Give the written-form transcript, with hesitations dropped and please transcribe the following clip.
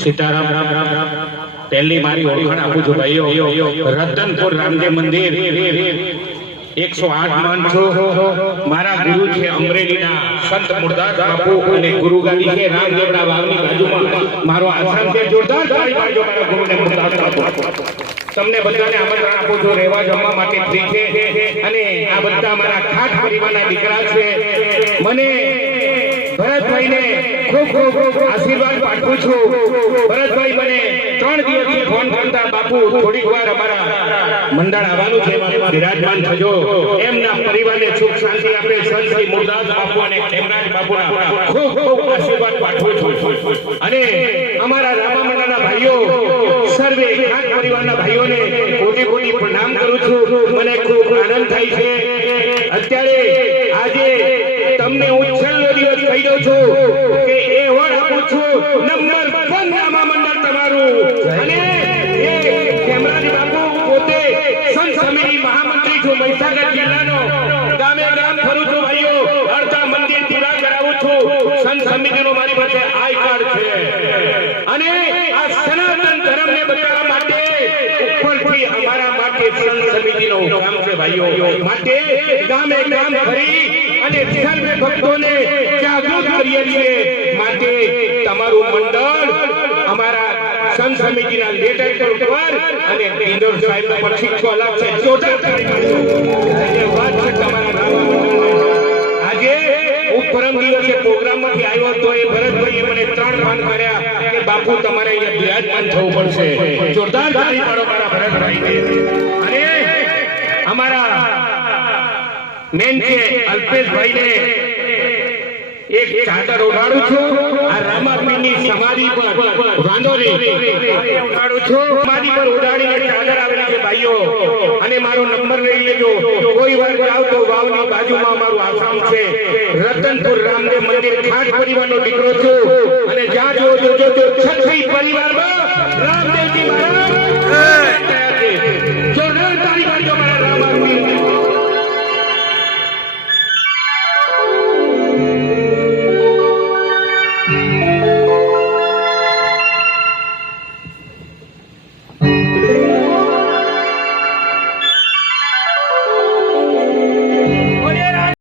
सीताराम राम राम राम पहली मारी ओळखाण आपू छो भाईओ रतनपुर रामदेव मंदिर 108 मान छो मारा गुरु छे अमरेलीना संत मुरदास बापू અને ગુરુ ગાદી છે રામદેવડા વાવની બાજુમાં મારો આશ્રમ છે જોરદાર તાળી પાડજો મારા ગુરુને મુરદાસ બાપુ તમને બધાને આમંત્રણ આપું છું રહેવા જમવા માટે ફ્રી છે અને આ બધા મારા ખાસ પરિવારના દીકરા છે મને ભરતભાઈને ખૂબ ખૂબ આશીર્વાદ પાઠવું છું ભરતભાઈ મને 3 દિવસથી ફોન કરતા બાપુ થોડીક વાર અમારા મંડળ આવવાનું છે બિરાજમાન થજો એમના પરિવારને સુખ શાંતિ આપે સંત શ્રી મુરદાસ બાપુ અને ખેમરાજ બાપુના ખૂબ ખૂબ આશીર્વાદ પાઠવું છું અને અમારા રામા મંડળના ભાઈઓ સર્વે ખાસ પરિવારના ભાઈઓને કોટી કોટી પ્રણામ કરું છું મને ખૂબ આનંદ થાય છે અત્યારે આજે તમને હું છેલ્લો દિવસ કહી દઉં છું કે એ વડ આપું છું નંબર 1 રામા મંડળ તમારું અને એ ખેમરાજ બાપુ પોતે સંત સમિતિ મહામંત્રી છું મહીસાગર જિલ્લાનો ગામે ગામ ફરું છું ભાઈઓ અડધા મંદિર પૂરા કરાવું છું સંત સમિતિનો મારી પાસે આઈ કાર્ડ છે અને આ સનાતન ધર્મને બચાવવા માટે ઉપરથી અમારા માટે સંત સમિતિનો કામ છે ભાઈઓ માટે ગામે ગામ ફરી અને સર્વે ભક્તોને જાગૃત કરીએ છીએ માટે તમારું મંડળ અમારા સંત સમિતિના લેટર ઉપર અને ઇન્દોર સાહેબનો પર શીખો અલગ છે જોરદાર તાળી પાડજો ધન્યવાદ છે તમારા રામા મંડળને આજે હું પરમ દિવસે પ્રોગ્રામમાંથી આવ્યો તો એ ભરતભાઈએ મને 3 ફોન કર્યા કે બાપુ તમારે અહીંયા બિરાજમાન થવું પડશે જોરદાર તાળી પાડો મારા ભરતભાઈને અને અમારા મેન છે અલ્પેશભાઈને એક ચાદર ઉડાડું છું આ રામાપીરની સમાધિ પર વાંદોરી ઉડાડું છું સમાધિ પર ઉડાડીને ચાદર આવેલી છે ભાઈઓ અને મારો નંબર લઈ લેજો કોઈ વાર જાવ તો વાવની બાજુમાં મારું આશ્રમ છે રતનપુર રામદેવ મંદિર ખાસ પરિવારનો દીકરો છું અને જ્યાં જોજો છત્રી પરિવારમાં રામદેવજી મહારાજ